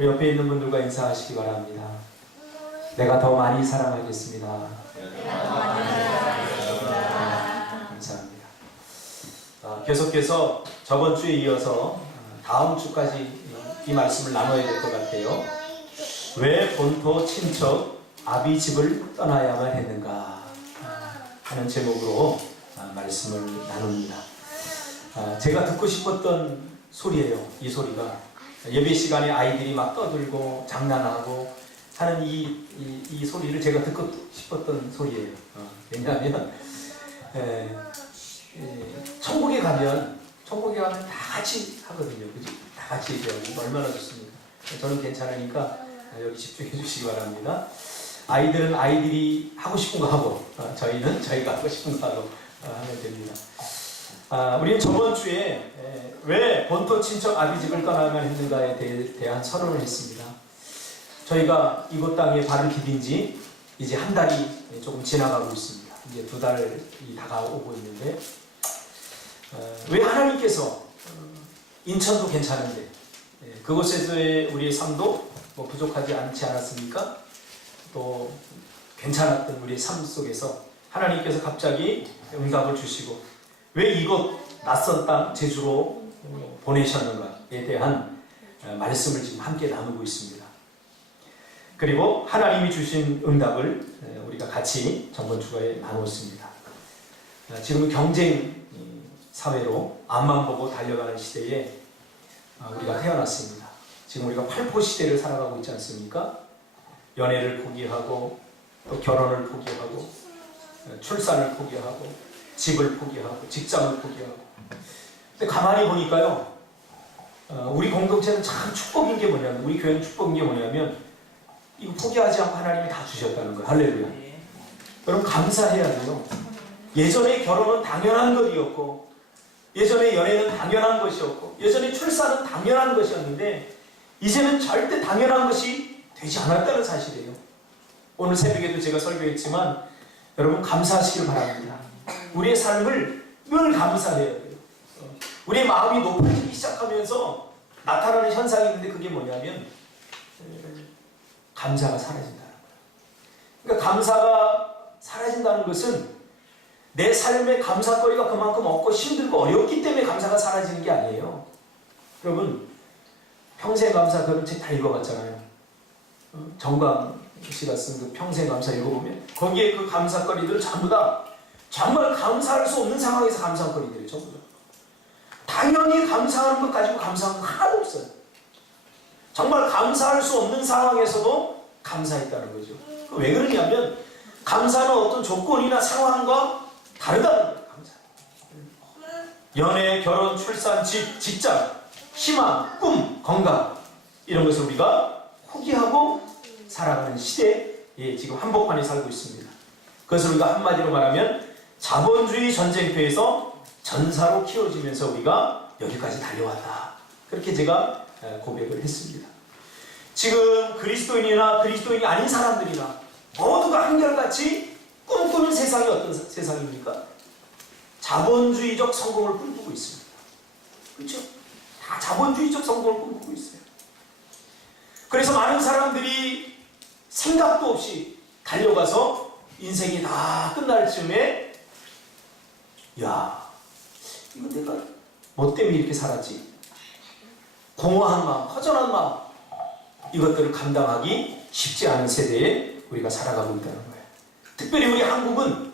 우리 옆에 있는 분들과 인사하시기 바랍니다. 내가 더 많이 사랑하겠습니다. 감사합니다. 계속해서 저번 주에 이어서 다음 주까지 이 말씀을 나눠야 될 것 같아요. 왜 본토 친척 아비 집을 떠나야만 했는가 하는 제목으로 말씀을 나눕니다. 제가 듣고 싶었던 소리예요. 이 소리가 예배 시간에 아이들이 막 떠들고 장난하고 하는 이 소리를 제가 듣고 싶었던 소리예요. 왜냐하면 천국에 가면 다 같이 하거든요. 그죠? 다 같이 얘기하고 얼마나 좋습니까? 저는 괜찮으니까 여기 집중해 주시기 바랍니다. 아이들은 아이들이 하고 싶은 거 하고 저희는 저희가 하고 싶은 거 하고 하면 됩니다. 우리는 저번 주에 왜 본토 친척 아비 집을 떠나야만 했는가에 대한 서론을 했습니다. 저희가 이곳 땅에 발을 디딘 지 이제 한 달이 조금 지나가고 있습니다. 이제 2달이 다가오고 있는데 왜 하나님께서 인천도 괜찮은데 그곳에서의 우리의 삶도 뭐 부족하지 않지 않았습니까? 또 괜찮았던 우리의 삶 속에서 하나님께서 갑자기 응답을 주시고 왜 이곳 낯선 땅 제주로 보내셨는가에 대한 말씀을 지금 함께 나누고 있습니다. 그리고 하나님이 주신 응답을 우리가 같이 저번 주에 나눴습니다. 지금은 경쟁 사회로 앞만 보고 달려가는 시대에 우리가 태어났습니다. 지금 우리가 팔포 시대를 살아가고 있지 않습니까? 연애를 포기하고 또 결혼을 포기하고 출산을 포기하고 집을 포기하고 직장을 포기하고. 근데 가만히 보니까요, 우리 공동체는 참 축복인 게 뭐냐면, 우리 교회는 축복인 게 뭐냐면 이거 포기하지 않고 하나님이 다 주셨다는 거예요. 할렐루야. 여러분 감사해야 돼요. 예전에 결혼은 당연한 것이었고, 예전에 연애는 당연한 것이었고, 예전에 출산은 당연한 것이었는데 이제는 절대 당연한 것이 되지 않았다는 사실이에요. 오늘 새벽에도 제가 설교했지만 여러분 감사하시길 바랍니다. 우리의 삶을 늘 감사해야 돼요. 우리의 마음이 높아지기 시작하면서 나타나는 현상이 있는데 그게 뭐냐면 감사가 사라진다는 거예요. 그러니까 감사가 사라진다는 것은 내 삶의 감사거리가 그만큼 없고 힘들고 어렵기 때문에 감사가 사라지는 게 아니에요. 여러분 평생 감사 그런 책 다 읽어봤잖아요. 정광 씨가 쓴 그 평생 감사 읽어보면 거기에 그 감사거리들 전부 다 정말 감사할 수 없는 상황에서 감사한 거리들이에요. 전부 다. 당연히 감사하는 것 가지고 감사한 거 하나도 없어요. 정말 감사할 수 없는 상황에서도 감사했다는 거죠. 왜 그러냐면 감사는 어떤 조건이나 상황과 다르다는 거예요. 감사. 연애, 결혼, 출산, 집, 직장, 희망, 꿈, 건강 이런 것을 우리가 포기하고 살아가는 시대에 지금 한복판에 살고 있습니다. 그것을 우리가 한마디로 말하면 자본주의 전쟁터에서 전사로 키워지면서 우리가 여기까지 달려왔다. 그렇게 제가 고백을 했습니다. 지금 그리스도인이나 그리스도인이 아닌 사람들이나 모두가 한결같이 꿈꾸는 세상이 어떤 세상입니까? 자본주의적 성공을 꿈꾸고 있습니다. 그렇죠? 다 자본주의적 성공을 꿈꾸고 있어요. 그래서 많은 사람들이 생각도 없이 달려가서 인생이 다 끝날 즈음에 야, 이거 내가 뭐 때문에 이렇게 살았지? 공허한 마음, 허전한 마음 이것들을 감당하기 쉽지 않은 세대에 우리가 살아가고 있다는 거예요. 특별히 우리 한국은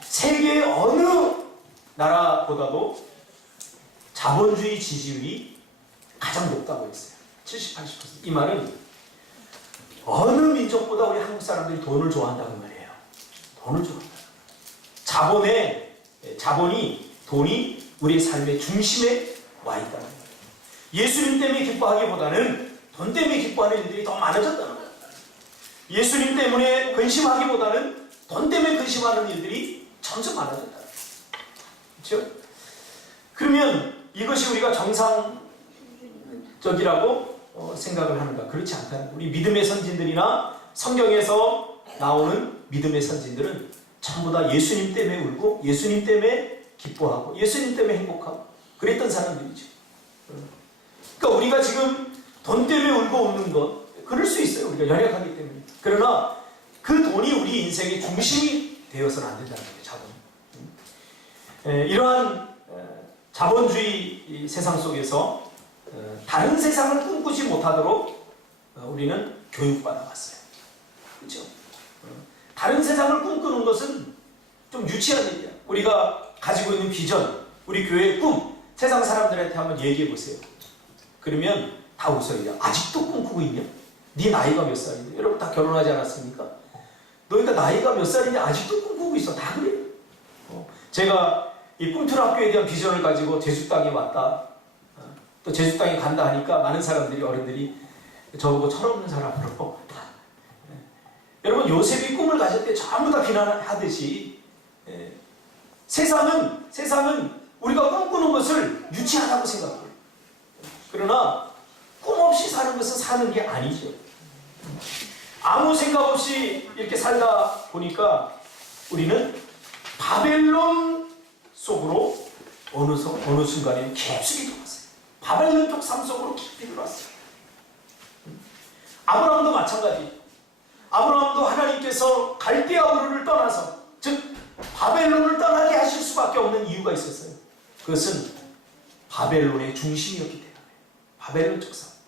세계의 어느 나라보다도 자본주의 지지율이 가장 높다고 했어요. 70, 80%. 이 말은 어느 민족보다 우리 한국 사람들이 돈을 좋아한다는 말이에요. 돈을 좋아한다. 자본이 돈이 우리의 삶의 중심에 와 있다는 거예요. 예수님 때문에 기뻐하기보다는 돈 때문에 기뻐하는 일들이 더 많아졌다는 거예요. 예수님 때문에 근심하기보다는 돈 때문에 근심하는 일들이 점점 많아졌다는 거예요. 그렇죠? 그러면 이것이 우리가 정상적이라고 생각을 하는가? 그렇지 않다는 거예요. 우리 믿음의 선진들이나 성경에서 나오는 믿음의 선진들은 전부 다 예수님 때문에 울고 예수님 때문에 기뻐하고 예수님 때문에 행복하고 그랬던 사람들이죠. 그러니까 우리가 지금 돈 때문에 울고 웃는 것, 그럴 수 있어요. 우리가 연약하기 때문에. 그러나 그 돈이 우리 인생의 중심이 되어서는 안 된다는 거예요. 자본. 이러한 자본주의 세상 속에서 다른 세상을 꿈꾸지 못하도록 우리는 교육받아 왔어요. 그렇죠? 다른 세상을 꿈꾸는 것은 좀 유치한 일이야. 우리가 가지고 있는 비전, 우리 교회의 꿈, 세상 사람들한테 한번 얘기해 보세요. 그러면 다 웃어요. 아직도 꿈꾸고 있냐? 네 나이가 몇 살인데? 여러분 다 결혼하지 않았습니까? 너희가 나이가 몇 살인데 아직도 꿈꾸고 있어. 다 그래요. 제가 이 꿈틀 학교에 대한 비전을 가지고 제주 땅에 왔다. 또 제주 땅에 간다 하니까 많은 사람들이, 어른들이 저보고 철없는 사람으로 여러분 요셉이 꿈을 가질 때 전부 다 비난하듯이 세상은 우리가 꿈꾸는 것을 유치하다고 생각해요. 그러나 꿈 없이 사는 것은 사는 게 아니죠. 아무 생각 없이 이렇게 살다 보니까 우리는 바벨론 속으로 어느 순간에 깊숙이 들어왔어요. 바벨론 쪽 삶 속으로 깊이 들어왔어요. 아브라함도 마찬가지. 아브라함도 하나님께서 갈대아우르를 떠나서, 즉 바벨론을 떠나게 하실 수밖에 없는 이유가 있었어요. 그것은 바벨론의 중심이었기 때문에. 바벨론적 삶.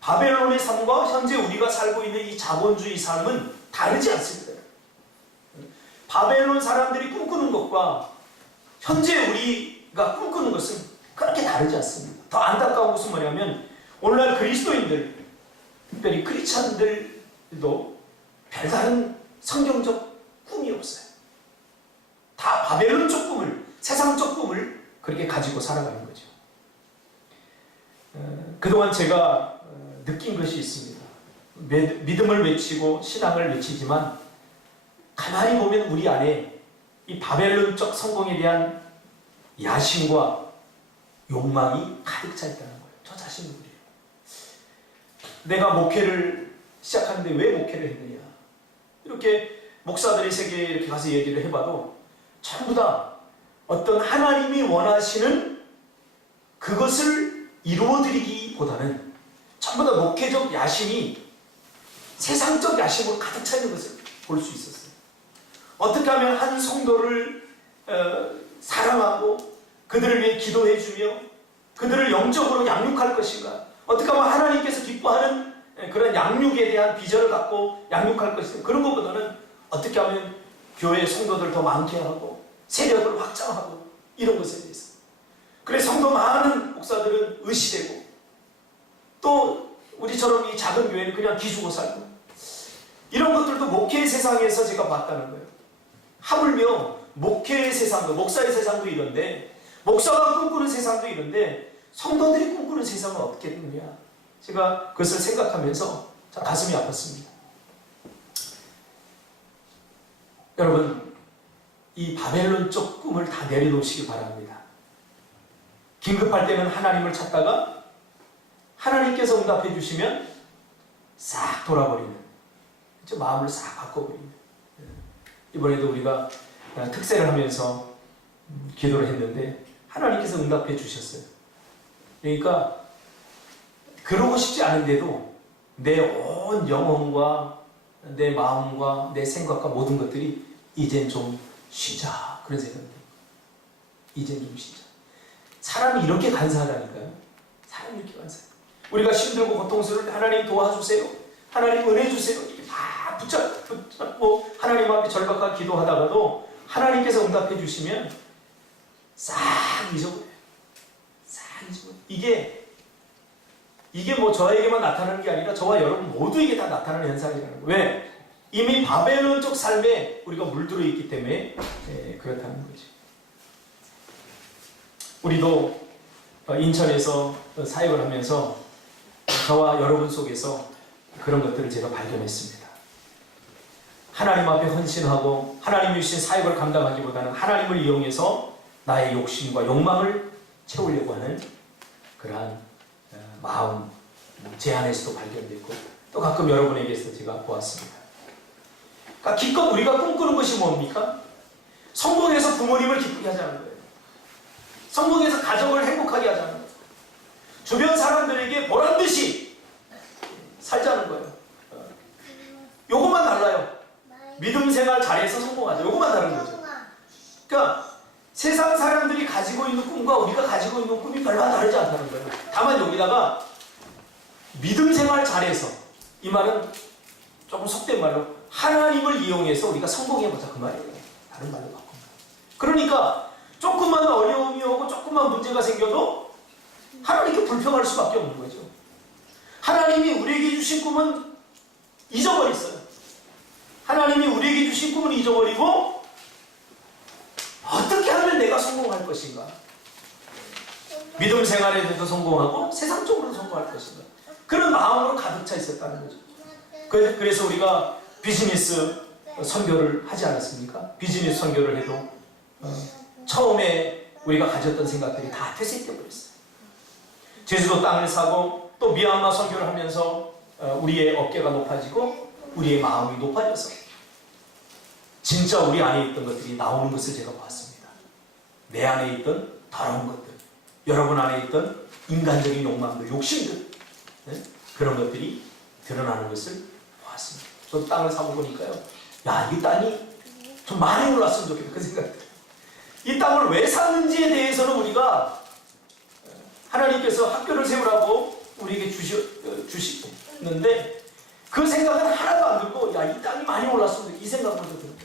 바벨론의 삶과 현재 우리가 살고 있는 이 자본주의 삶은 다르지 않습니다. 바벨론 사람들이 꿈꾸는 것과 현재 우리가 꿈꾸는 것은 그렇게 다르지 않습니다. 더 안타까운 것은 뭐냐면 오늘날 그리스도인들, 특별히 크리스찬들도 별다른 성경적 꿈이 없어요. 다 바벨론적 꿈을, 세상적 꿈을 그렇게 가지고 살아가는 거죠. 그동안 제가 느낀 것이 있습니다. 믿음을 외치고 신앙을 외치지만 가만히 보면 우리 안에 이 바벨론적 성공에 대한 야심과 욕망이 가득 차 있다는 거예요. 저 자신도 그래요. 내가 목회를 시작하는데 왜 목회를 했느냐. 이렇게 목사들의 세계에 이렇게 가서 얘기를 해봐도 전부 다 어떤 하나님이 원하시는 그것을 이루어드리기보다는 전부 다 목회적 야심이 세상적 야심으로 가득 차 있는 것을 볼 수 있었어요. 어떻게 하면 한 성도를 사랑하고 그들을 위해 기도해주며 그들을 영적으로 양육할 것인가, 어떻게 하면 하나님께서 기뻐하는 그런 양육에 대한 비전을 갖고 양육할 것인가, 그런 것보다는 어떻게 하면 교회 성도들 더 많게 하고 세력을 확장하고 이런 것에 대해서. 그래서 성도 많은 목사들은 의시되고 또 우리처럼 이 작은 교회는 그냥 기죽어 살고, 이런 것들도 목회의 세상에서 제가 봤다는 거예요. 하물며 목회의 세상도, 목사의 세상도 이런데, 목사가 꿈꾸는 세상도 이런데 성도들이 꿈꾸는 세상은 어떻게 되느냐, 제가 그것을 생각하면서 참 가슴이 아팠습니다. 여러분, 이 바벨론 쪽 꿈을 다 내려놓으시기 바랍니다. 긴급할 때는 하나님을 찾다가 하나님께서 응답해 주시면 싹 돌아버리는, 그렇죠? 마음을 싹 바꿔버리는. 이번에도 우리가 특세를 하면서 기도를 했는데 하나님께서 응답해 주셨어요. 그러니까 그러고 싶지 않은데도 내 온 영혼과 내 마음과 내 생각과 모든 것들이 이젠 좀 쉬자, 그런 생각이 들어요. 이젠 좀 쉬자. 사람이 이렇게 간사하다니까요. 사람이 이렇게 간사해요. 우리가 힘들고 고통스러울 때 하나님 도와주세요, 하나님 은혜 주세요, 이렇게 다 붙잡고 하나님 앞에 절박하게 기도하다가도 하나님께서 응답해 주시면 싹 잊어버려요. 싹 잊어버려요. 이게 뭐 저에게만 나타나는 게 아니라 저와 여러분 모두에게 다 나타나는 현상이라는 거예요. 왜? 이미 바벨론적 삶에 우리가 물들어 있기 때문에 그렇다는 거죠. 우리도 인천에서 사역을 하면서 저와 여러분 속에서 그런 것들을 제가 발견했습니다. 하나님 앞에 헌신하고 하나님이 주신 사역을 감당하기보다는 하나님을 이용해서 나의 욕심과 욕망을 채우려고 하는 그러한 마음, 제 안에서도 발견됐고 또 가끔 여러분에게서 제가 보았습니다. 그러니까 기껏 우리가 꿈꾸는 것이 뭡니까? 성공해서 부모님을 기쁘게 하자는 거예요. 성공해서 가정을 행복하게 하자는 거예요. 주변 사람들에게 보란듯이 살자는 거예요. 요것만 달라요. 믿음 생활 잘해서 성공하자. 요것만 다른 거죠. 그러니까 세상 사람들이 가지고 있는 꿈과 우리가 가지고 있는 꿈이 별반 다르지 않다는 거예요. 다만 여기다가 믿음 생활 잘해서, 이 말은 조금 속된 말로 하나님을 이용해서 우리가 성공해보자 그 말이에요. 다른 말로 바꾼 거예요. 그러니까 조금만 어려움이 오고 조금만 문제가 생겨도 하나님께 불평할 수밖에 없는 거죠. 하나님이 우리에게 주신 꿈은 잊어버렸어요. 하나님이 우리에게 주신 꿈은 잊어버리고 어떻게 하면 내가 성공할 것인가? 믿음 생활에도 성공하고 세상적으로도 성공할 것인가? 그런 마음으로 가득 차 있었다는 거죠. 그래서 우리가 비즈니스 선교를 하지 않았습니까? 비즈니스 선교를 해도 처음에 우리가 가졌던 생각들이 다 퇴색돼 버렸어요. 제주도 땅을 사고 또 미얀마 선교를 하면서 우리의 어깨가 높아지고 우리의 마음이 높아져서 진짜 우리 안에 있던 것들이 나오는 것을 제가 봤습니다. 내 안에 있던 더러운 것들, 여러분 안에 있던 인간적인 욕망들, 욕심들, 네? 그런 것들이 드러나는 것을 보았습니다. 저 땅을 사고 보니까요, 야, 이 땅이 좀 많이 올랐으면 좋겠다 그 생각이 들어요. 이 땅을 왜 샀는지에 대해서는 우리가 하나님께서 학교를 세우라고 우리에게 주시는데 그 생각은 하나도 안 들고, 야, 이 땅이 많이 올랐으면 좋겠다 이 생각부터 들어요.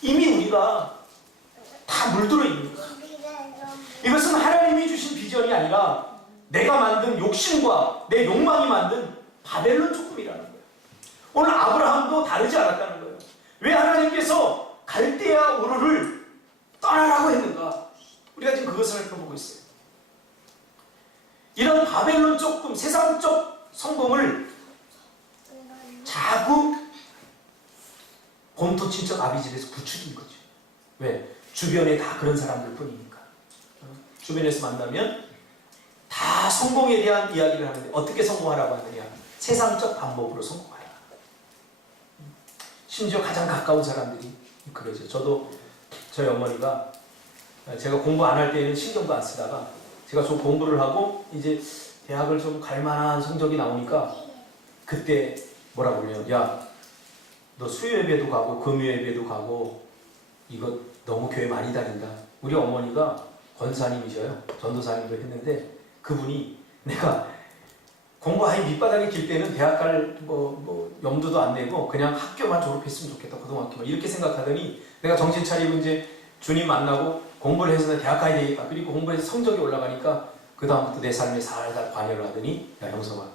이미 우리가 다 물들어 있는 거예요. 이것은 하나님이 주신 비전이 아니라 내가 만든 욕심과 내 욕망이 만든 바벨론 조금이라는 거예요. 오늘 아브라함도 다르지 않았다는 거예요. 왜 하나님께서 갈대아 우르를 떠나라고 했는가? 우리가 지금 그것을 살펴보고 있어요. 이런 바벨론 조금 세상적 성공을 자꾸 본토 친척 아비집에서 부추긴 거죠. 왜? 주변에 다 그런 사람들 뿐이니까. 주변에서 만나면 다 성공에 대한 이야기를 하는데 어떻게 성공하라고 하느냐? 세상적 방법으로 성공하라. 심지어 가장 가까운 사람들이 그러죠. 저도 저희 어머니가 제가 공부 안 할 때에는 신경도 안 쓰다가 제가 좀 공부를 하고 이제 대학을 좀 갈 만한 성적이 나오니까 그때 뭐라고 그래요? 야, 너 수요예배도 가고 금요예배도 가고 이거 너무 교회 많이 다닌다. 우리 어머니가 권사님이셔요. 전도사님도 했는데 그분이 내가 공부 아예 밑바닥에 길 때는 대학 갈 염두도 안 내고 그냥 학교만 졸업했으면 좋겠다. 고등학교만 이렇게 생각하더니 내가 정신 차리고 이제 주님 만나고 공부를 해서 대학 가야 되겠다. 그리고 공부해서 성적이 올라가니까 그 다음부터 내 삶에 살살 관여를 하더니, 야 형성아,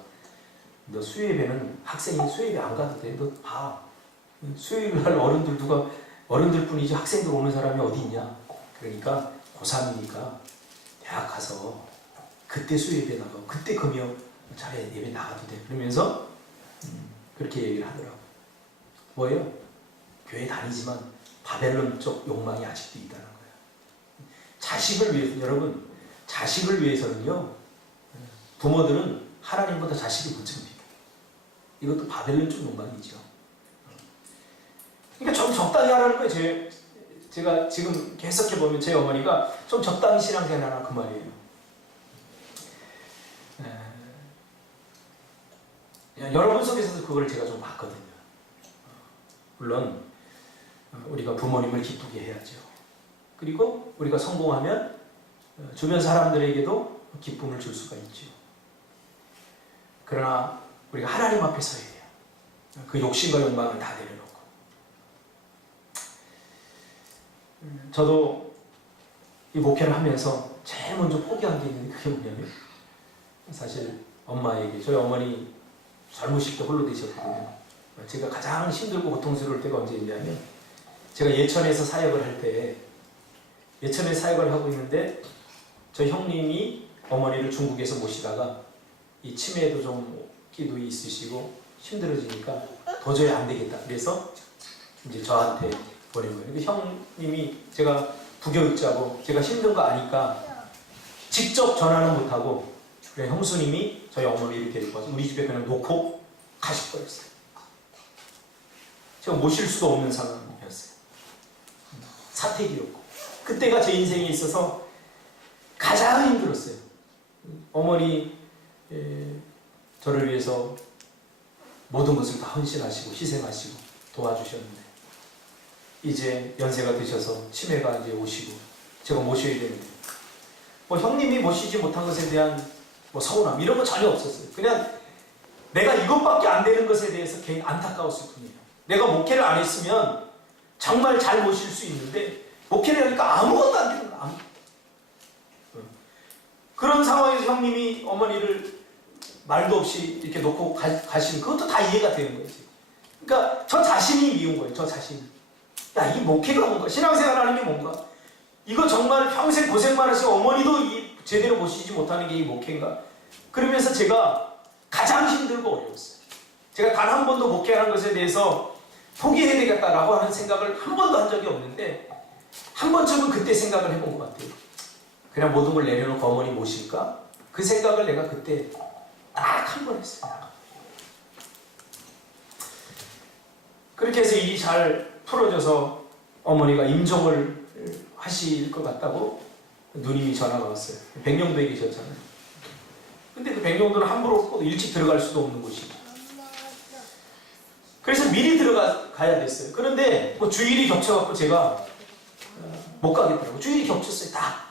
너 수요예배는 학생이 수요예배 안 가도 돼. 너 봐. 수요일날 어른들 뿐이지 학생들 오는 사람이 어디 있냐. 그러니까 고3이니까 대학 가서 그때 수요예배 나가고 그때 금요 차례 예배 나가도 돼. 그러면서 그렇게 얘기를 하더라고. 뭐예요? 교회 다니지만 바벨론적 욕망이 아직도 있다는 거예요. 자식을 위해서, 여러분, 자식을 위해서는요, 부모들은 하나님보다 자식이 먼저입니다. 이것도 바벨론적 욕망이죠. 그러니까 좀 적당히 하라는 거예요. 제가 지금 해석해보면 제 어머니가 좀 적당히 신앙생활하라 그 말이에요. 여러분 속에서도 그걸 제가 좀 봤거든요. 물론 우리가 부모님을 기쁘게 해야죠. 그리고 우리가 성공하면 주변 사람들에게도 기쁨을 줄 수가 있죠. 그러나 우리가 하나님 앞에 서야 돼요. 그 욕심과 욕망을 다 내려놓고. 저도 이 목회를 하면서 제일 먼저 포기한 게 있는데 그게 뭐냐면, 사실 엄마에게, 저희 어머니 젊으실 때 홀로 되셨거든요. 제가 가장 힘들고 고통스러울 때가 언제였냐면, 제가 예천에서 사역을 할 때, 예천에 사역을 하고 있는데 저희 형님이 어머니를 중국에서 모시다가 이 치매도 좀 끼도 있으시고 힘들어지니까 도저히 안 되겠다. 그래서 이제 저한테 보낸 거예요. 근데 형님이, 제가 부교육자고 제가 힘든 거 아니까 직접 전화는 못하고 그래 형수님이 저희 어머니를 데리고 와서 우리 집에 그냥 놓고 가실 거였어요. 제가 모실 수도 없는 상황이었어요. 사택이었고. 그때가 제 인생에 있어서 가장 힘들었어요. 어머니 저를 위해서 모든 것을 다 헌신하시고 희생하시고 도와주셨는데 이제 연세가 드셔서 치매가 이제 오시고 제가 모셔야 되는데 뭐 형님이 모시지 못한 것에 대한 뭐 서운함 이런 거 전혀 없었어요. 그냥 내가 이것밖에 안 되는 것에 대해서 괜히 안타까웠을 뿐이에요. 내가 목회를 안 했으면 정말 잘 모실 수 있는데 목회를 하니까 아무것도 안 되는 거야. 그런 상황에서 형님이 어머니를 말도 없이 이렇게 놓고 가시는 그것도 다 이해가 되는 거지. 그러니까 저 자신이 미운 거예요. 저 자신이. 야, 이 목회가 뭔가, 신앙생활하는 게 뭔가, 이거 정말 평생 고생만 하시고 어머니도 제대로 모시지 못하는 게 이 목회인가. 그러면서 제가 가장 힘들고 어려웠어요. 제가 단 한 번도 목회하는 것에 대해서 포기해야 되겠다라고 하는 생각을 한 번도 한 적이 없는데 한 번쯤은 그때 생각을 해본 것 같아요. 그냥 모든 걸 내려놓고 어머니 모실까? 그 생각을 내가 그때 딱 한 번 했어요. 그렇게 해서 일이 잘 풀어져서 어머니가 임종을 하실 것 같다고 누님이 전화가 왔어요. 백령도에 계셨잖아요. 근데 그 백령도는 함부로 꼭 일찍 들어갈 수도 없는 곳이죠. 그래서 미리 들어가야 됐어요. 그런데 뭐 주일이 겹쳐갖고 제가 못 가겠더라고요. 주일이 겹쳤어요. 딱.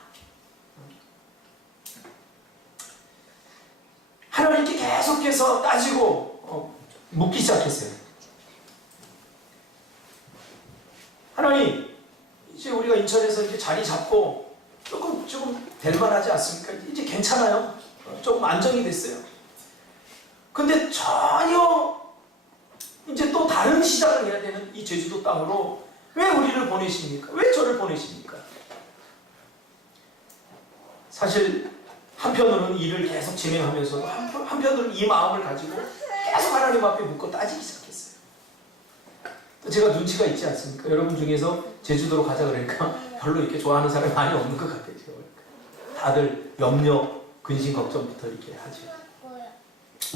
하나님께 계속해서 따지고 묻기 시작했어요. 하나님, 이제 우리가 인천에서 이렇게 자리 잡고 조금 될 만하지 않습니까? 이제 괜찮아요. 조금 안정이 됐어요. 근데 전혀 이제 또 다른 시작을 해야 되는 이 제주도 땅으로 왜 우리를 보내십니까? 왜 저를 보내십니까? 사실 한편으로는 일을 계속 진행하면서도 한편으로는 이 마음을 가지고 계속 하나님 앞에 묻고 따지기 시작했어요. 제가 눈치가 있지 않습니까? 여러분 중에서 제주도로 가자 그러니까 별로 이렇게 좋아하는 사람이 많이 없는 것 같아요. 다들 염려, 근심, 걱정부터 이렇게 하죠.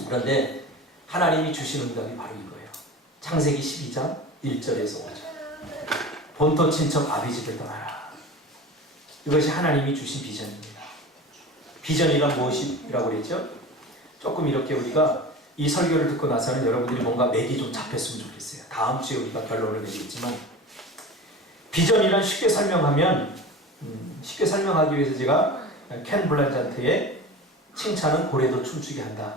그런데 하나님이 주신 응답이 바로 이거예요. 창세기 12장 1절에서 5절. 본토 친척 아비집을 떠나라. 이것이 하나님이 주신 비전입니다. 비전이란 무엇이라고 그랬죠? 조금 이렇게 우리가 이 설교를 듣고 나서는 여러분들이 뭔가 맥이 좀 잡혔으면 좋겠어요. 다음 주에 우리가 결론을 내리겠지만 비전이란 쉽게 설명하면 쉽게 설명하기 위해서 제가 켄 블란잔트의 칭찬은 고래도 춤추게 한다.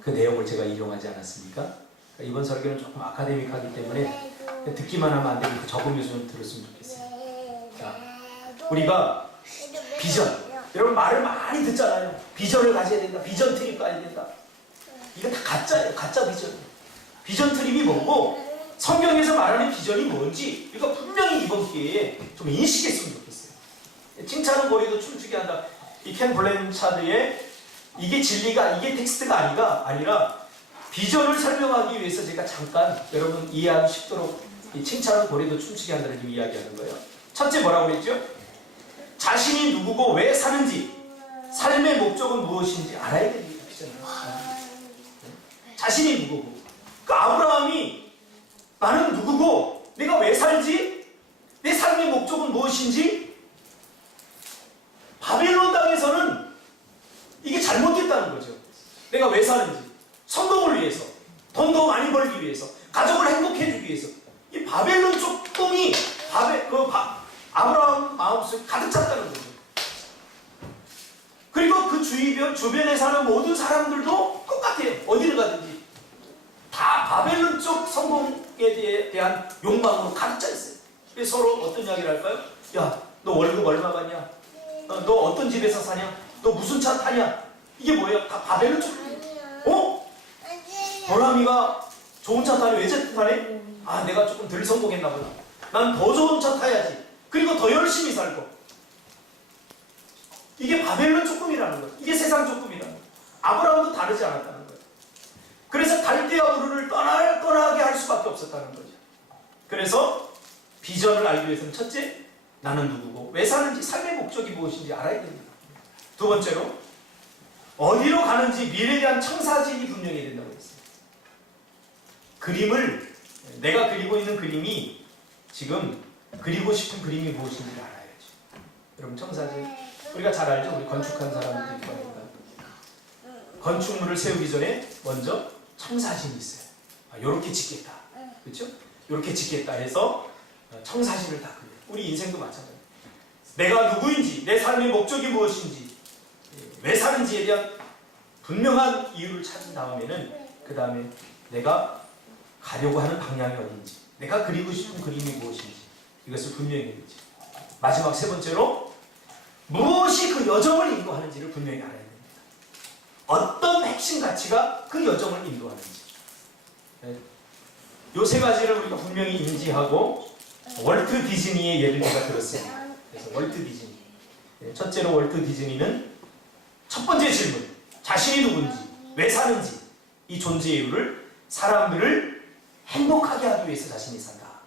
그 내용을 제가 인용하지 않았습니까? 이번 설교는 조금 아카데믹하기 때문에 듣기만 하면 안 되고 그 적으면서 좀 들었으면 좋겠어요. 자, 우리가 비전, 여러분 말을 많이 듣잖아요. 비전을 가져야 된다. 비전 트립 가야 된다. 이거 다 가짜예요. 가짜 비전. 비전 트립이 뭐고 성경에서 말하는 비전이 뭔지 이거 분명히 이번 기회에 좀 인식했으면 좋겠어요. 칭찬은 고래도 춤추게 한다. 이 켄 블란차드의 이게 진리가 이게 텍스트가 아니라 비전을 설명하기 위해서 제가 잠깐 여러분 이해하기 쉽도록 이 칭찬은 고래도 춤추게 한다를 지금 이야기하는 거예요. 첫째 뭐라고 그랬죠? 자신이 누구고 왜 사는지 삶의 목적은 무엇인지 알아야 됩니다. 자신이 누구고 그 아브라함이 나는 누구고 내가 왜 살지 내 삶의 목적은 무엇인지 바벨론 땅에서는 이게 잘못됐다는 거죠. 내가 왜 사는지 성공을 위해서 돈 더 많이 벌기 위해서 가족을 행복해주기 위해서 이 바벨론 쪽 똥이 아브라함 마음속에 가득 찼다는 거죠. 그리고 그 주변에 사는 모든 사람들도 똑같아요. 어디를 가든지 다 바벨론 쪽 성공에 대한 욕망으로 가득 차 있어요. 그래서 서로 어떤 이야기를 할까요? 야, 너 월급 얼마 받냐? 너 어떤 집에서 사냐? 너 무슨 차 타냐? 이게 뭐예요? 다 바벨론 쪽. 보람이가 좋은 차 타네? 왜 차 타네? 아, 내가 조금 덜 성공했나 보다. 난 더 좋은 차 타야지. 그리고 더 열심히 살고. 이게 바벨론 조금이라는 거예요. 이게 세상 조금이라는 거예요. 아브라함도 다르지 않았다는 거예요. 그래서 갈대아 우르를 떠나게 할 수밖에 없었다는 거죠. 그래서 비전을 알기 위해서는 첫째, 나는 누구고 왜 사는지 삶의 목적이 무엇인지 알아야 됩니다. 두 번째로 어디로 가는지 미래에 대한 청사진이 분명해야 된다고 했어요. 그림을 내가 그리고 있는 그림이 지금 그리고 싶은 그림이 무엇인지를 알아야죠. 여러분 청사진 우리가 잘 알죠? 우리 건축한 사람들이 있거든요. 건축물을 세우기 전에 먼저 청사진이 있어요. 요렇게 짓겠다. 그렇죠? 요렇게 짓겠다 해서 청사진을 다 그려요. 우리 인생도 마찬가지예요. 내가 누구인지, 내 삶의 목적이 무엇인지, 왜 사는지에 대한 분명한 이유를 찾은 다음에는 그 다음에 내가 가려고 하는 방향이 어딘지, 내가 그리고 싶은 그림이 무엇인지 이것을 분명히 해야지. 마지막 세 번째로 무엇이 그 여정을 인도하는지를 분명히 알아야 됩니다. 어떤 핵심 가치가 그 여정을 인도하는지. 요 세 가지를 우리가 분명히 인지하고 월트 디즈니의 예를 제가 들었습니다. 그래서 월트 디즈니. 첫째로 월트 디즈니는 첫 번째 질문, 자신이 누군지, 왜 사는지, 이 존재 이유를 사람들을 행복하게 하기 위해서 자신이 산다.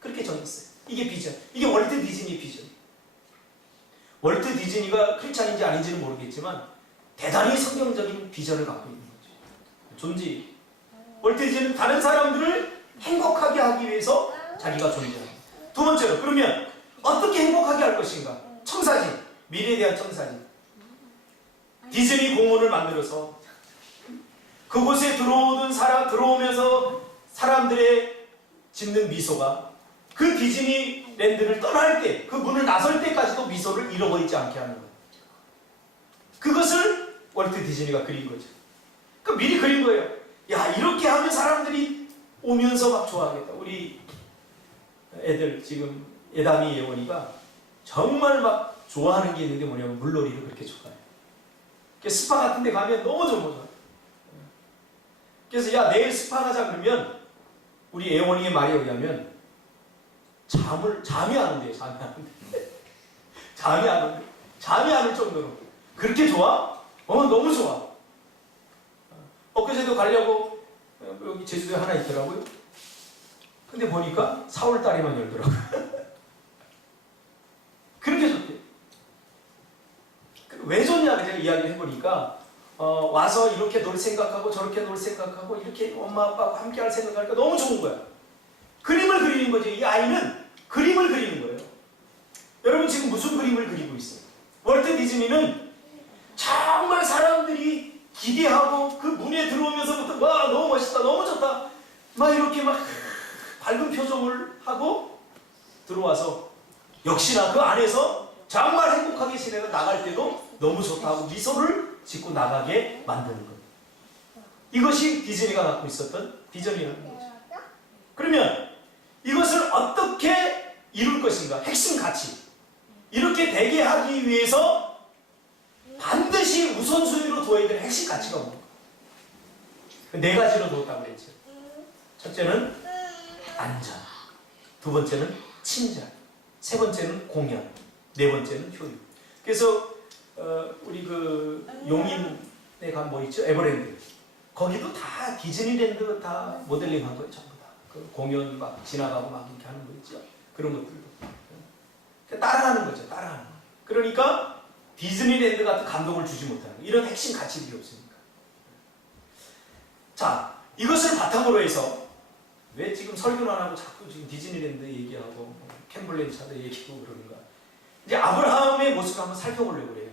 그렇게 정했어요. 이게 비전. 이게 월트 디즈니의 비전. 월트 디즈니가 크리스찬인지 아닌지는 모르겠지만 대단히 성경적인 비전을 갖고 있는 거죠. 존재. 월트 디즈니는 다른 사람들을 행복하게 하기 위해서 자기가 존재합니다. 두 번째로, 그러면 어떻게 행복하게 할 것인가? 청사진, 미래에 대한 청사진. 디즈니 공원을 만들어서 그곳에 들어오면서 사람들의 짓는 미소가 그 디즈니랜드를 떠날 때, 그 문을 나설 때까지도 미소를 잃어버리지 않게 하는 거예요. 그것을 월트 디즈니가 그린 거죠. 그 미리 그린 거예요. 야, 이렇게 하면 사람들이 오면서 막 좋아하겠다. 우리 애들 지금 예담이 예원이가 정말 막 좋아하는 게 있는데 뭐냐면 물놀이를 그렇게 좋아해요. 스파 같은 데 가면 너무 좋아. 그래서 야, 내일 스파 가자 그러면 우리 예원이의 말에 의하면 잠이 안 온대요. 잠이 안 올 정도로 그렇게 좋아? 너무 좋아. 엊그제도 가려고 여기 제주도에 하나 있더라고요. 근데 보니까 4월 달에만 열더라고요. 그렇게 좋대요. 왜 좋냐 제가 이야기를 해보니까 와서 이렇게 놀 생각하고 저렇게 놀 생각하고 이렇게 엄마 아빠하고 함께 할 생각하니까 너무 좋은 거야. 그림을 그리는 거죠. 이 아이는 그림을 그리는 거예요. 여러분 지금 무슨 그림을 그리고 있어요? 월트 디즈니는 정말 사람들이 기대하고 그 문에 들어오면서부터 와 너무 멋있다 너무 좋다 막 이렇게 막 밝은 표정을 하고 들어와서 역시나 그 안에서 정말 행복하게 지내고 나갈 때도 너무 좋다 하고 미소를 짓고 나가게 만드는 거예요. 이것이 디즈니가 갖고 있었던 비전이라는 거죠. 그러면 이것을 어떻게 이룰 것인가? 핵심 가치. 이렇게 되게 하기 위해서 반드시 우선순위로 둬야 될 핵심 가치가 뭡니까? 네 가지로 뒀다고 그랬죠. 첫째는 안전, 두 번째는 친절, 세 번째는 공연, 네 번째는 효율. 그래서 우리 그 용인에 간 뭐 있죠? 에버랜드. 거기도 다 디즈니랜드 다 모델링한 거예요. 전부 다. 그 공연 막 지나가고 막 이렇게 하는 거 있죠? 그런 것들도. 따라하는 거죠. 따라하는 거. 그러니까 디즈니랜드 같은 감동을 주지 못하는 거. 이런 핵심 가치들이 없으니까. 자, 이것을 바탕으로 해서 왜 지금 설교는 안 하고 자꾸 지금 디즈니랜드 얘기하고 캠블렌차드 얘기하고 그러는가? 이제 아브라함의 모습을 한번 살펴보려고 그래요.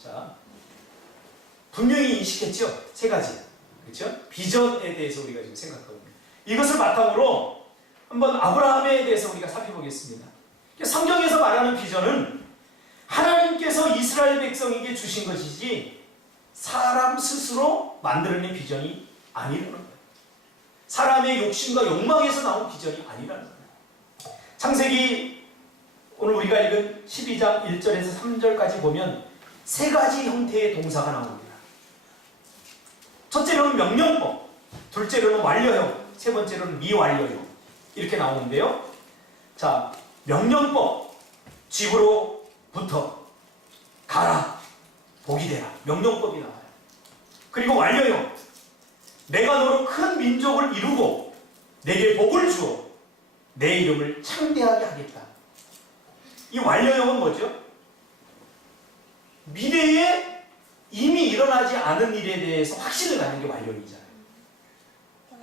자, 분명히 인식했죠? 세 가지. 그렇죠? 비전에 대해서 우리가 지금 생각하고 있습니다. 이것을 바탕으로 한번 아브라함에 대해서 우리가 살펴보겠습니다. 성경에서 말하는 비전은 하나님께서 이스라엘 백성에게 주신 것이지 사람 스스로 만들어낸 비전이 아니라는 거예요. 사람의 욕심과 욕망에서 나온 비전이 아니라는 거예요. 창세기 오늘 우리가 읽은 12장 1절에서 3절까지 보면 세 가지 형태의 동사가 나옵니다. 첫째로는 명령법, 둘째로는 완료형, 세 번째로는 미완료형 이렇게 나오는데요. 자, 명령법, 집으로부터 가라, 복이 되라. 명령법이 나와요. 그리고 완료형, 내가 너로 큰 민족을 이루고 내게 복을 주어 내 이름을 창대하게 하겠다. 이 완료형은 뭐죠? 미래에 이미 일어나지 않은 일에 대해서 확신을 갖는 게 완료형이잖아요.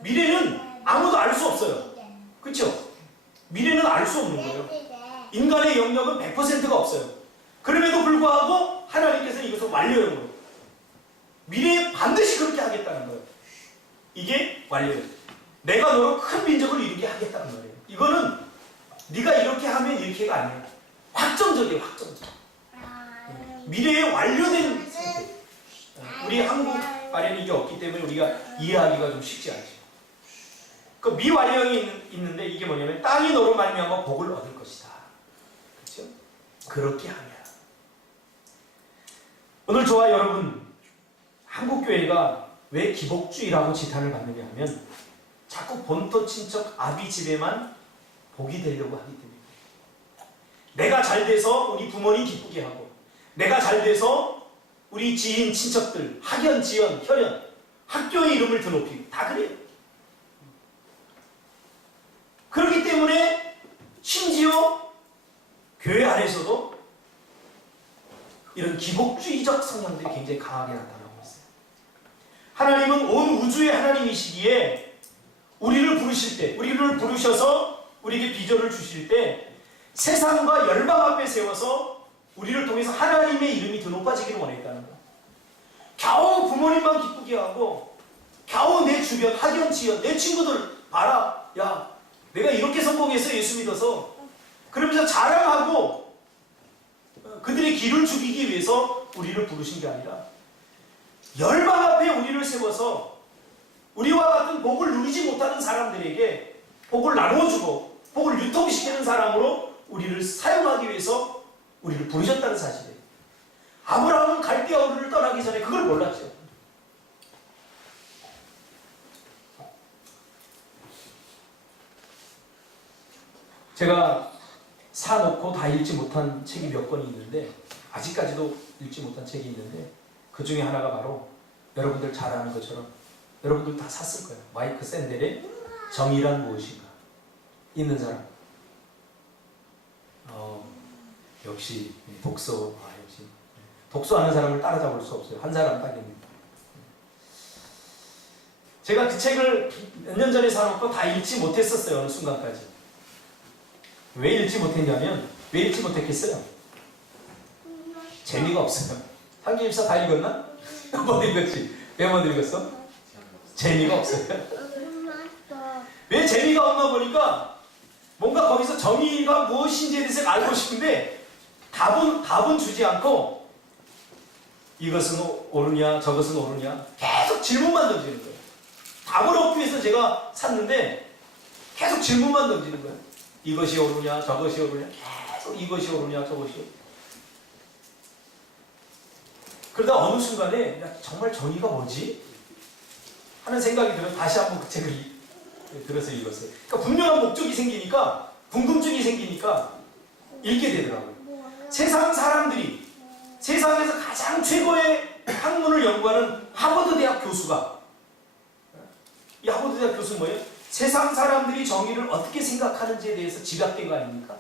미래는 아무도 알 수 없어요. 그렇죠? 미래는 알 수 없는 거예요. 인간의 영역은 100%가 없어요. 그럼에도 불구하고 하나님께서는 이것을 완료형으로 미래에 반드시 그렇게 하겠다는 거예요. 이게 완료예요. 내가 너로 큰 민족을 이루게 하겠다는 거예요. 이거는 네가 이렇게 하면 이렇게가 아니에요. 확정적이에요. 확정적. 미래에 완료된 상태. 우리 한국 말에는 이게 없기 때문에 우리가 이해하기가 좀 쉽지 않죠. 그 미완령이 있는데 이게 뭐냐면 땅이 너로 말미암아 복을 얻을 것이다. 그렇죠? 그렇게 하면 오늘 저와 여러분 한국교회가 왜 기복주의라고 지탄을 받느냐 하면 자꾸 본토 친척 아비 집에만 복이 되려고 하기 때문에 내가 잘 돼서 우리 부모님 기쁘게 하고 내가 잘 돼서 우리 지인 친척들 학연, 지연, 혈연 학교의 이름을 더 높이고 다 그래요. 그렇기 때문에 심지어 교회 안에서도 이런 기복주의적 성향들이 굉장히 강하게 나타나고 있어요. 하나님은 온 우주의 하나님이시기에 우리를 부르실 때, 우리를 부르셔서 우리에게 비전을 주실 때 세상과 열방 앞에 세워서 우리를 통해서 하나님의 이름이 더 높아지기를 원했다는 거예요. 겨우 부모님만 기쁘게 하고 겨우 내 주변, 학연, 지연, 내 친구들 봐라. 야, 내가 이렇게 성공해서 예수 믿어서 그러면서 자랑하고 그들의 길을 죽이기 위해서 우리를 부르신 게 아니라 열방 앞에 우리를 세워서 우리와 같은 복을 누리지 못하는 사람들에게 복을 나누어주고 복을 유통시키는 사람으로 우리를 사용하기 위해서 우리를 부르셨다는 사실이에요. 아브라함은 갈대아 우르를 떠나기 전에 그걸 몰랐죠. 제가 사놓고 다 읽지 못한 책이 몇 권이 있는데 아직까지도 읽지 못한 책이 있는데 그 중에 하나가 바로 여러분들 잘 아는 것처럼 여러분들 다 샀을 거예요. 마이크 샌델의 정의란 무엇인가. 있는 사람? 역시 독서. 역시 독서하는 사람을 따라잡을 수 없어요. 한 사람 딱입니다. 제가 그 책을 몇 년 전에 사놓고 다 읽지 못했었어요. 어느 순간까지. 왜 읽지 못했냐면 왜 읽지 못했겠어요? 재미가 없어요. 한기 집사 다 읽었나? 한 번 읽었지. 몇 번 읽었어? 재미가 없어요. 왜 재미가 없나 보니까 뭔가 거기서 정의가 무엇인지에 대해서 알고 싶은데 답은 주지 않고 이것은 옳으냐 저것은 옳으냐 계속 질문만 던지는 거예요. 답을 얻기 위해서 제가 샀는데 계속 질문만 던지는 거예요. 이것이 옳으냐 저것이 옳으냐 계속 이것이 옳으냐 저것이 옳으냐. 그러다 어느 순간에 정말 정의가 뭐지? 하는 생각이 들어서 다시 한번 그 책을 들어서 읽었어요. 그러니까 분명한 목적이 생기니까 궁금증이 생기니까 읽게 되더라고요. 세상 사람들이 세상에서 가장 최고의 학문을 연구하는 하버드 대학 교수가 이 하버드 대학 교수는 뭐예요? 세상 사람들이 정의를 어떻게 생각하는지에 대해서 집약된 거 아닙니까?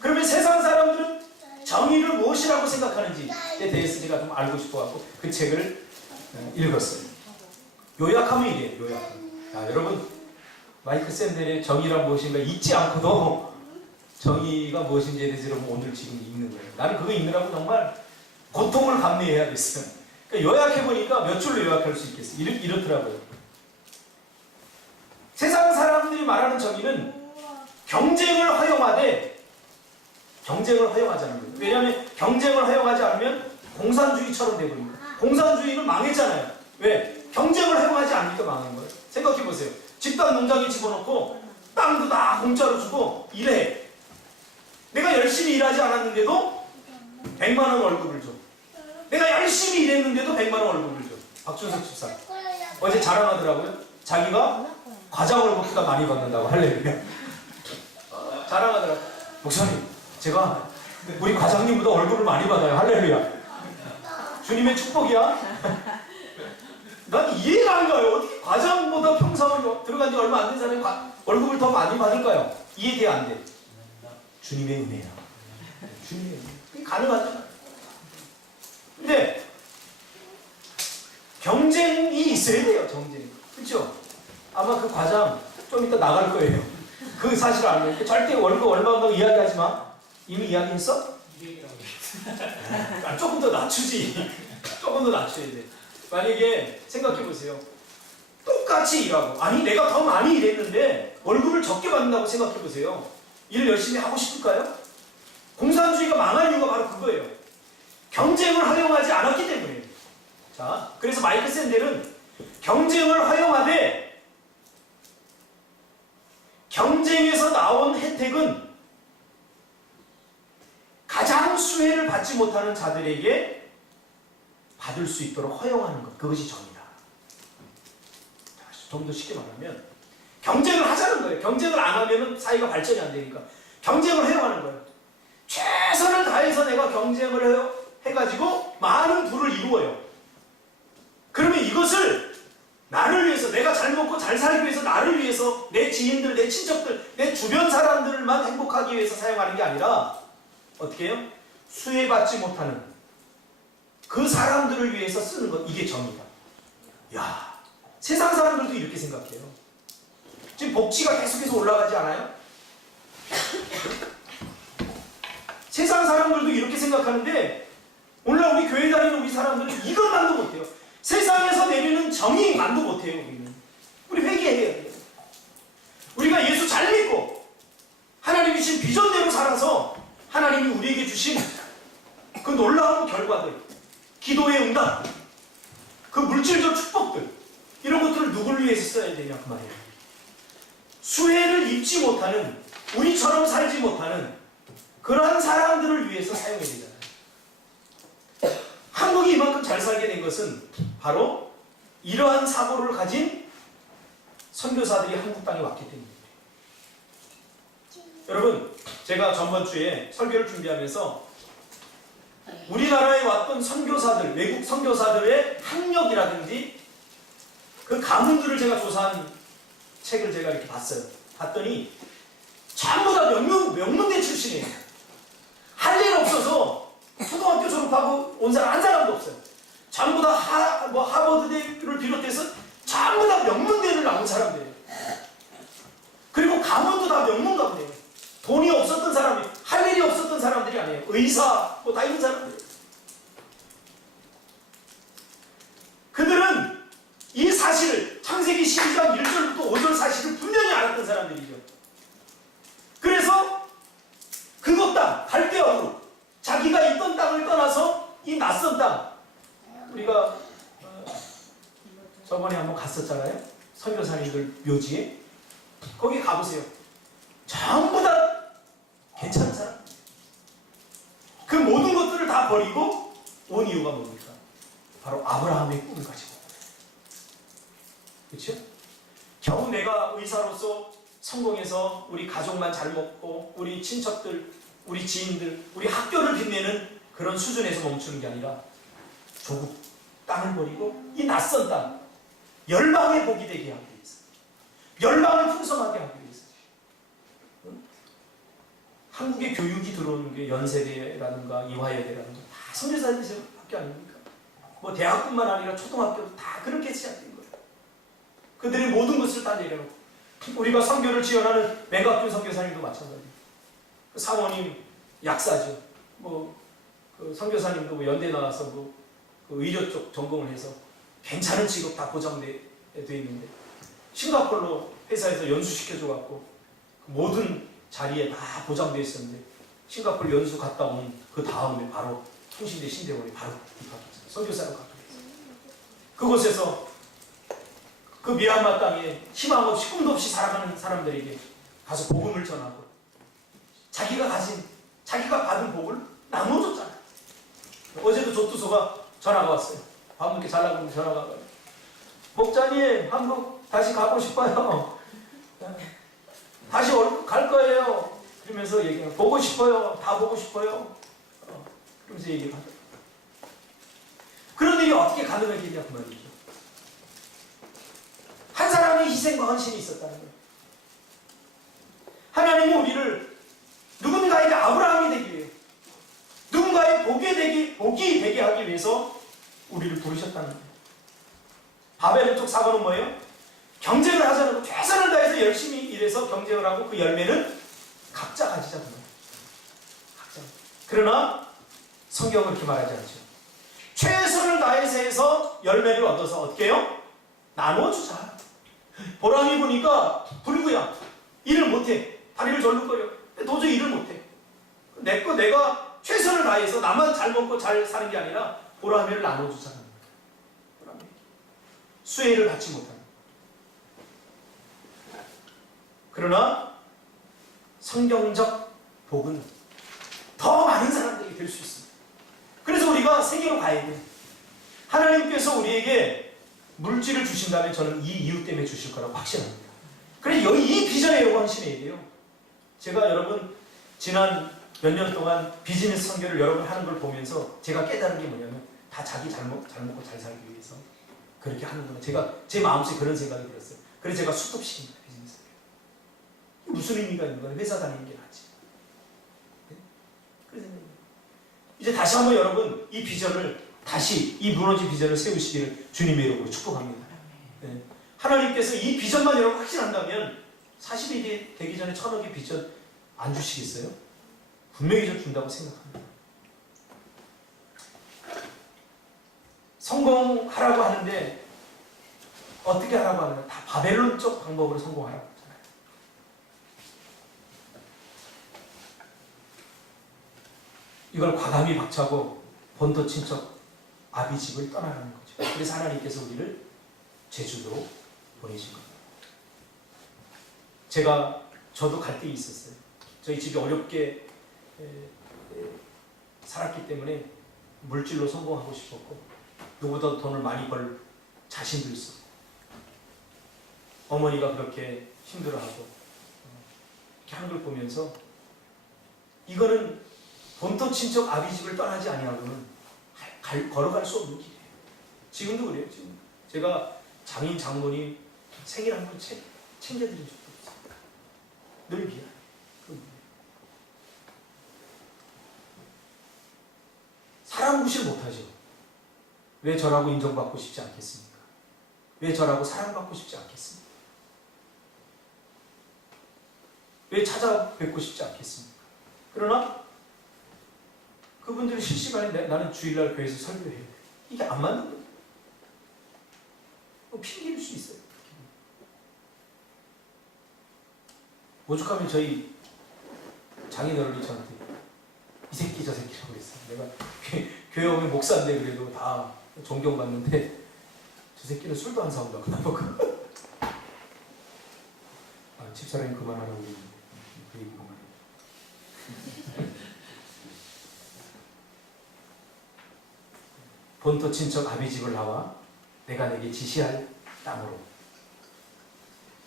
그러면 세상 사람들은 정의를 무엇이라고 생각하는지에 대해서 제가 좀 알고 싶어갖고 그 책을 읽었어요. 요약하면 이래요. 요약하면. 자, 여러분 마이크 샌델의 정의란 무엇인가 잊지 않고도 정의가 무엇인지에 대해서 여러분 오늘 지금 읽는 거예요. 나는 그거 읽느라고 정말 고통을 감내해야겠어요. 그러니까 요약해보니까 몇 줄로 요약할 수 있겠어요. 이렇더라고요. 세상 사람들이 말하는 정의는 경쟁을 허용하되 경쟁을 허용하자는 거예요. 왜냐하면 경쟁을 허용하지 않으면 공산주의처럼 되버립니다. 공산주의는 망했잖아요. 왜? 경쟁을 허용하지 않으니까 망한 거예요. 생각해보세요. 집단 농장에 집어넣고 땅도 다 공짜로 주고 일해. 내가 열심히 일하지 않았는데도 100만 원 월급을 줘. 내가 열심히 일했는데도 100만 원 월급을 줘. 박준석 집사 어제 자랑하더라고요. 자기가 과장 월급보다 많이 받는다고. 할렐루야. 자랑하더라고요. 목사님 제가 우리 과장님보다 월급을 많이 받아요. 할렐루야. 주님의 축복이야. 난 이해가 안 가요. 어떻게 과장보다 평사를 들어간 지 얼마 안 된 사람이 월급을 더 많이 받을까요? 이해돼 안 돼? 주님의 은혜야. 주님의 은혜. 그게 가능하잖아. 근데 경쟁이 있어야 돼요. 경쟁. 그렇죠? 아마 그 과장 좀 이따 나갈 거예요. 그 사실을 알면 절대 월급 얼마 한다고 이야기하지 마. 이미 이야기했어? 200이라고. 조금 더 낮추지. 조금 더 낮춰야 돼. 만약에 생각해 보세요. 똑같이 일하고, 아니 내가 더 많이 일했는데 월급을 적게 받는다고 생각해 보세요. 일을 열심히 하고 싶을까요? 공산주의가 망할 이유가 바로 그거예요. 경쟁을 허용하지 않았기 때문이에요. 자, 그래서 마이클 샌델은 경쟁을 허용하되 경쟁에서 나온 혜택은 가장 수혜를 받지 못하는 자들에게 받을 수 있도록 허용하는 것, 그것이 정의다. 좀 더 쉽게 말하면 경쟁을 하자는 거예요. 경쟁을 안 하면 사회가 발전이 안 되니까 경쟁을 허용하는 거예요. 최선을 다해서 내가 경쟁을 해가지고 많은 부를 이루어요. 그러면 이것을 나를 위해서, 내가 잘 먹고 잘 살기 위해서, 나를 위해서, 내 지인들, 내 친척들, 내 주변 사람들만 행복하기 위해서 사용하는 게 아니라 어떻게 해요? 수혜받지 못하는 그 사람들을 위해서 쓰는 것, 이게 정의다. 야, 세상 사람들도 이렇게 생각해요. 지금 복지가 계속해서 올라가지 않아요? 세상 사람들도 이렇게 생각하는데 오늘날 우리 교회 다니는 우리 사람들은 이것만도 못해요. 세상에서 내리는 정의만도 못해요. 우리 회개해야 돼요. 우리가 예수 잘 믿고 하나님이 주신 비전대로 살아서 하나님이 우리에게 주신 그 놀라운 결과들, 기도의 응답, 그 물질적 축복들, 이런 것들을 누구를 위해서 써야 되냐 그 말이에요. 수혜를 입지 못하는, 우리처럼 살지 못하는 그러한 사람들을 위해서 사용해야 되잖아요. 한국이 이만큼 잘 살게 된 것은 바로 이러한 사고를 가진 선교사들이 한국 땅에 왔기 때문입니다. 여러분, 제가 전번 주에 설교를 준비하면서 우리나라에 왔던 선교사들, 외국 선교사들의 학력이라든지 그 가문들을 제가 조사한 책을 제가 이렇게 봤어요. 봤더니 전부 다 명문대 출신이에요. 할 일 없어서 초등학교 졸업하고 온 사람 한 사람도 없어요. 전부 다 하버드대를 비롯해서 전부 다 명문대를 나온 사람들이에요. 그리고 가문도 다 명문 가문이에요. 돈이 없었던 사람이, 할 일이 없었던 사람들이 아니에요. 의사, 다 있는 사람들이에요. 그들은 이 사실을, 창세기 12장 1절부터 5절 사실을 분명히 알았던 사람들이죠. 그래서 그곳 땅, 갈대아우르, 자기가 있던 땅을 떠나서 이 낯선 땅, 우리가 저번에 한번 갔었잖아요. 선교사님들 묘지에. 거기 가보세요. 전부 다 괜찮은 사람. 그 모든 것들을 다 버리고 온 이유가 뭡니까? 바로 아브라함의 꿈을 가지고. 그렇죠? 겨우 내가 의사로서 성공해서 우리 가족만 잘 먹고 우리 친척들, 우리 지인들, 우리 학교를 빛내는 그런 수준에서 멈추는 게 아니라 조국 땅을 버리고 이 낯선 땅, 열방의 복이 되게 하기 위해서, 열방을 풍성하게 하기 위해서. 응? 한국의 교육이 들어오는 게 연세대라든가 이화여대라든가 다 선교사님 학교 아닙니까? 뭐 대학뿐만 아니라 초등학교도 다 그렇게 시작된 거예요. 그들의 모든 것을 다 내려놓고, 우리가 선교를 지원하는 맹각교 선교사님도 마찬가지예요. 그 사모님 약사죠. 그 선교사님도 뭐 연대 나와서 그 의료 쪽 전공을 해서 괜찮은 직업 다 보장돼 있는데 싱가포르로 회사에서 연수시켜줘갖고 모든 자리에 다 보장돼 있었는데 싱가포르 연수 갔다 온 그 다음에 바로 통신대 신대원에 바로 입학했어요. 선교사로 가입했어요. 그곳에서 그 미얀마 땅에 희망 없이 꿈도 없이 살아가는 사람들에게 가서 복음을 전하고 자기가 받은 복을 나눠줬잖아요. 어제도 조투소가 전화가 왔어요. 밤늦게 잘 나가면 전화가 와요. 목자님, 한국 다시 가고 싶어요. 다시 갈 거예요. 그러면서 얘기해요. 보고 싶어요. 다 보고 싶어요. 그러면서 얘기하죠. 그런 일이 어떻게 가능하겠냐 그 말이죠. 한 사람의 희생과 헌신이 있었다는 거예요. 하나님은 우리를 누군가에게 아브라함이 되기 위해, 누군가의 복이 되게 하기 위해서 우리를 부르셨다는 거예요. 바벨 쪽 사고는 뭐예요? 경쟁을 하지 않고 최선을 다해서 열심히 일해서 경쟁을 하고 그 열매는 각자 가지자는 거예요. 각자. 그러나 성경은 그렇게 말하지 않죠. 최선을 다해서 해서 열매를 얻어서 어떻게 해요? 나눠주자. 보람이 보니까 불구야. 일을 못해. 다리를 절룩거려. 도저히 일을 못해. 내가 최선을 다해서 나만 잘 먹고 잘 사는 게 아니라 보람을 나눠주자는 거예요. 수혜를 받지 못하는. 그러나 성경적 복은 더 많은 사람들이 될 수 있습니다. 그래서 우리가 세계로 가야 돼요. 하나님께서 우리에게 물질을 주신다면 저는 이 이유 때문에 주실 거라고 확신합니다. 그래서 이 비전에 여러분 헌신해야 돼요. 제가 여러분 지난 몇 년 동안 비즈니스 선교를 여러분 하는 걸 보면서 제가 깨달은 게 뭐냐면 다 자기 잘 먹고 잘 살기 위해서 그렇게 하는구나. 제가 제 마음속에 그런 생각이 들었어요. 그래서 제가 수급시킵니다. 비즈니스. 무슨 의미가 있는 거야? 회사 다니는 게 낫지. 네? 그래서 이제 다시 한번 여러분 이 비전을 다시 이 무너진 비전을 세우시기를 주님의 이름으로 축복합니다. 네. 하나님께서 이 비전만 여러분 확신한다면 40이 되기 전에 1000억의 비전 안 주시겠어요? 분명히 좀 준다고 생각합니다. 성공하라고 하는데 어떻게 하라고 하느냐? 다 바벨론적 방법으로 성공하라고 하잖아요. 이걸 과감히 박차고 본토 친척 아비 집을 떠나라는 거죠. 그래서 하나님께서 우리를 제주도로 보내신 겁니다. 저도 갈등이 있었어요. 저희 집이 어렵게 살았기 때문에 물질로 성공하고 싶었고 누구보다 돈을 많이 벌 자신도 있었고 어머니가 그렇게 힘들어하고 이렇게 하는 걸 보면서 이거는 본토 친척 아비 집을 떠나지 아니하고는 걸어갈 수 없는 길이에요. 지금도 그래요. 지금 제가 장인 장모님 생일 한 번 챙겨드린 적도 없어요. 늘 미안해요. 사람 무시를 못하죠. 왜 저라고 인정받고 싶지 않겠습니까? 왜 저라고 사랑받고 싶지 않겠습니까? 왜 찾아뵙고 싶지 않겠습니까? 그러나 그분들이 실시간에 나는 주일날 교회에서 설교해요. 이게 안 맞는 거예요. 핑계일 수 있어요. 오죽하면 저희 장인어른이 저한테 이 새끼 저 새끼라고 했어요. 내가 교회 오면 목사인데 그래도 다 존경받는데 저 새끼는 술도 안 사온다고 나보고 집사람이 그만하라고 그랬는데 그 얘기 그만해. 본토 친척 아비 집을 나와 내가 내게 지시할 땅으로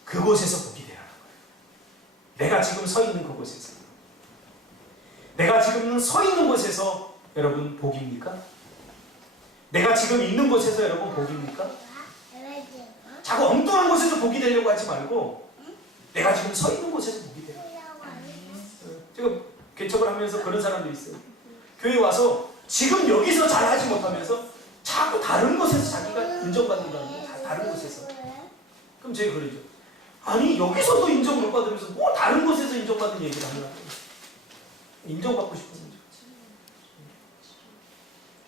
그곳에서 복이 되라는 거예요. 내가 지금 서 있는 그곳에서 내가 지금 서 있는 곳에서 여러분 복입니까? 내가 지금 있는 곳에서 여러분 복입니까? 자꾸 엉뚱한 곳에서 복이 되려고 하지 말고 내가 지금 서 있는 곳에서 복이 되라고. 제가 개척을 하면서 그런 사람들이 있어요. 교회 와서 지금 여기서 잘하지 못하면서 자꾸 다른 곳에서 자기가 인정받는다는 거예요. 다른 곳에서. 그럼 제가 그러죠. 아니 여기서도 인정 못 받으면서 뭐 다른 곳에서 인정받는 얘기를 하는 거예요. 인정받고 싶은 거죠.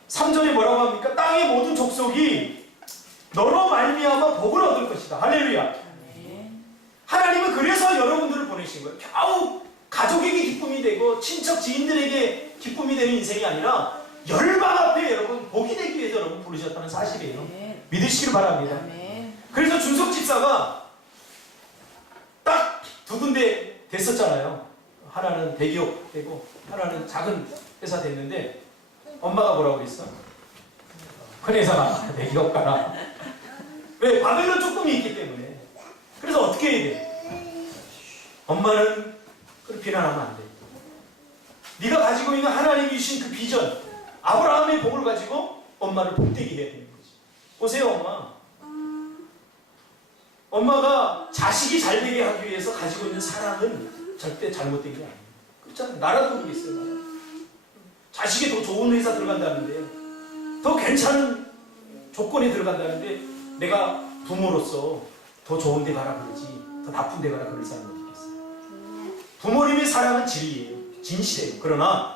3절에 뭐라고 합니까? 땅의 모든 족속이 너로 말미암아 복을 얻을 것이다. 할렐루야. 하나님은 그래서 여러분들을 보내신 거예요. 겨우 가족에게 기쁨이 되고 친척 지인들에게 기쁨이 되는 인생이 아니라 열방 앞에 여러분 복이 되기 위해서 여러분 부르셨다는 사실이에요. 믿으시길 바랍니다. 그래서 준석 집사가 딱 두 군데 됐었잖아요. 하나는 대기업 되고 하나는 작은 회사 됐는데 엄마가 뭐라고 그랬어? 큰 회사 가라. 대기업 가라. 왜? 바벨론 조금이 있기 때문에. 그래서 어떻게 해야 돼? 엄마는 그걸 비난하면 안 돼. 네가 가지고 있는 하나님이 주신 그 비전, 아브라함의 복을 가지고 엄마를 복되게 해야 되는 거지. 보세요, 엄마. 엄마가 자식이 잘 되게 하기 위해서 가지고 있는 사랑은 절대 잘못된 게 아니에요. 그렇잖아요. 나라도 그러겠어요. 나라. 자식이 더 좋은 회사 들어간다는데, 더 괜찮은 조건에 들어간다는데, 내가 부모로서 더 좋은 데 가라 그러지, 더 나쁜 데 가라 그럴 사람은 어디 있겠어요. 부모님의 사랑은 진리예요. 진실이에요. 그러나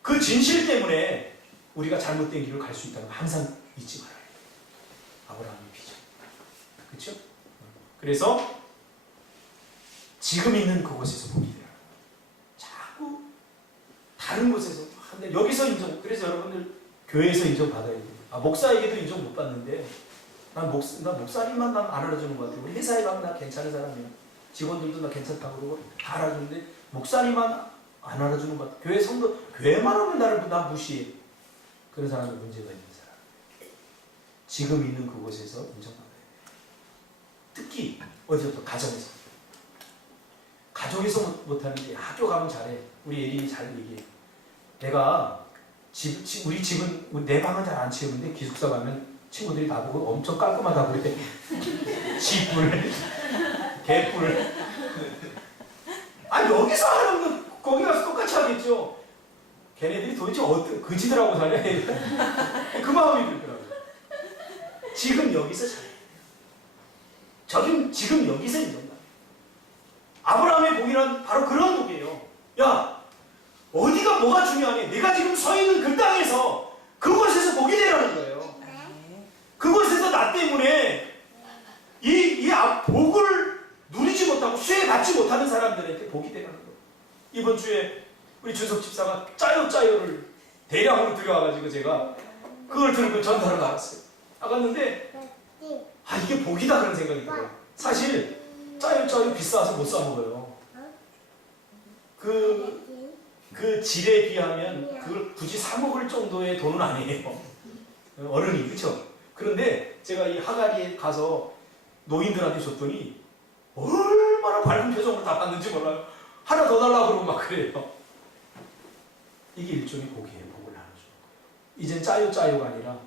그 진실 때문에 우리가 잘못된 길을 갈 수 있다는 거 항상 잊지 말아야 돼요. 아브라함의 비전. 그렇죠? 그래서 지금 있는 그곳에서 복이 되라. 자꾸 다른 곳에서 근데 여기서 인정. 그래서 여러분들 교회에서 인정받아야 돼요. 목사에게도 인정 못 받는데 난 목사님만 난 안 알아주는 것 같아요. 우리 회사에 가면 나 괜찮은 사람이에요. 직원들도 나 괜찮다고 그러고 다 알아주는데 목사님만 안 알아주는 것 같아요. 교회 성도 교회만 오면 나 무시해. 그런 사람은 문제가 있는 사람. 지금 있는 그곳에서 인정받아야 돼요. 특히 어디부터 가정에서. 가족에서 못하는데 학교 가면 잘해. 우리 예린이 잘 얘기해. 내가 우리 집은 내 방은 잘 안 치우는데 기숙사 가면 친구들이 나보고 엄청 깔끔하다고 그래. 지불, 개불. 여기서 하는 거 거기 가서 똑같이 하겠죠. 걔네들이 도대체 어떤 그지들하고 사냐. 그 마음이 들더라고요. 지금 여기서 잘해. 지금 여기서 인정받아. 아브라함의 복이란 바로 그런 복이에요. 야, 어디가 뭐가 중요하니? 내가 지금 서 있는 그 땅에서 그곳에서 복이 되라는 거예요. 그곳에서 나 때문에 이 복을 누리지 못하고 수혜받지 못하는 사람들한테 복이 되라는 거예요. 이번 주에 우리 준석 집사가 짜요를 대량으로 들여와가지고 제가 그걸 들고 전달을 나갔어요. 나갔는데 이게 복이다 그런 생각이 들어요. 사실 짜요 비싸서 못 사 먹어요. 그 질에 비하면 그걸 굳이 사 먹을 정도의 돈은 아니에요. 어른이 그렇죠. 그런데 제가 이 하가리에 가서 노인들한테 줬더니 얼마나 밝은 표정으로 답했는지 몰라요. 하나 더 달라고 그러고 막 그래요. 이게 일종의 복이에요. 복을 나눠주는 거예요. 이젠 짜요가 아니라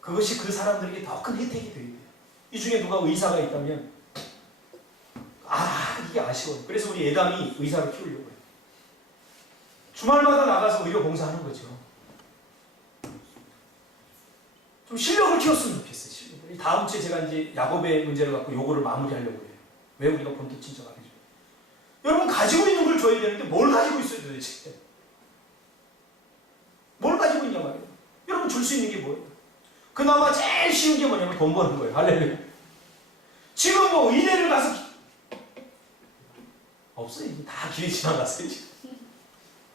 그것이 그 사람들에게 더 큰 혜택이 되어야 돼요. 이 중에 누가 의사가 있다면 이게 아쉬워요. 그래서 우리 예담이 의사를 키우려고 해요. 주말마다 나가서 의료 봉사하는 거죠. 좀 실력을 키웠으면 좋겠어요. 실력을. 다음 주에 제가 이제 야곱의 문제를 갖고 요거를 마무리하려고 해요. 왜 우리가 본토 친척 안 해줘요? 여러분 가지고 있는 걸 줘야 되는데 뭘 가지고 있어요 도대체? 뭘 가지고 있냐 말이에요. 여러분 줄 수 있는 게 뭐예요? 그나마 제일 쉬운 게 뭐냐면 돈 버는 거예요. 할렐루야. 지금 뭐 의대를 가서 없어요. 다 길이 지나갔어요 지금.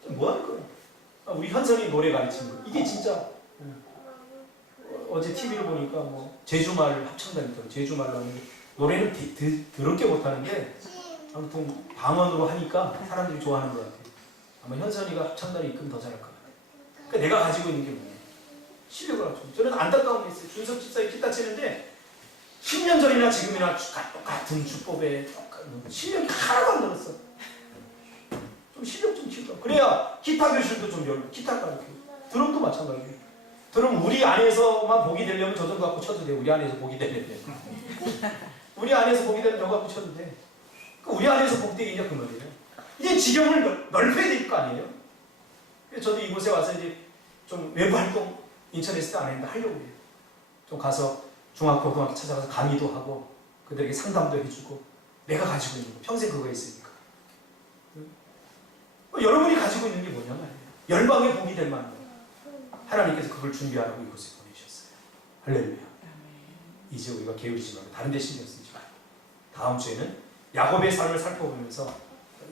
뭐 하는 거예요? 우리 현선이 노래 가르치는 거. 이게 진짜 어제 TV를 보니까 뭐 제주말 합창단이더라고요. 제주말로 하는데 노래는 더럽게 못하는데 아무튼 방언으로 하니까 사람들이 좋아하는 것 같아요. 아마 현선이가 합창단을 이끌면 더 잘할 것 같아요. 그러니까 내가 가지고 있는 게 뭐예요? 실력을 갖추고. 저는 안타까운 게 있어요. 준석 집사에 기타 치는데 10년 전이나 지금이나 똑같은 주법에 실력이 하나도 안 늘었어. 좀 실력 좀 키우자. 그래야 기타 교실도 좀 열고 기타 가르치고 드럼도 마찬가지예요. 드럼 우리 안에서만 복이 되려면 저 정도 갖고 쳐도 돼. 우리 안에서 복이 되려면. 우리 안에서 복이 되면 저거 갖고 쳐도 돼. 우리 안에서 복되기냐 그 말이에요. 이제 지경을 넓혀야 될 거 아니에요. 그래서 저도 이곳에 와서 이제 좀 외부 활동 인천에 있을 때 안 했는데 하려고 해요. 좀 가서 중학교, 고등학교 찾아가서 강의도 하고 그들에게 상담도 해주고 내가 가지고 있는 거 평생 그거 있으니까. 여러분이 가지고 있는 게 뭐냐 말이에요. 열방의 복이 될 만한 거예요. 하나님께서 그걸 준비하라고 이곳에 보내주셨어요. 할렐루야. 이제 우리가 게으르지 말고 다른 데 신경 쓰지 말고 다음 주에는 야곱의 삶을 살펴보면서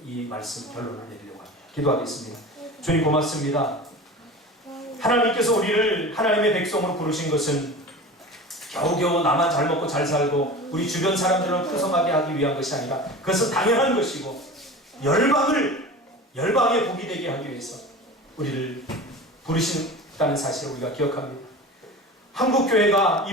이 말씀 결론을 내리려고 합니다. 기도하겠습니다. 주님 고맙습니다. 하나님께서 우리를 하나님의 백성으로 부르신 것은 겨우겨우 나만 잘 먹고 잘 살고 우리 주변 사람들을 풍성하게 하기 위한 것이 아니라 그것은 당연한 것이고 열방의 복이 되게 하기 위해서 우리를 부르신다는 사실을 우리가 기억합니다. 한국교회가 이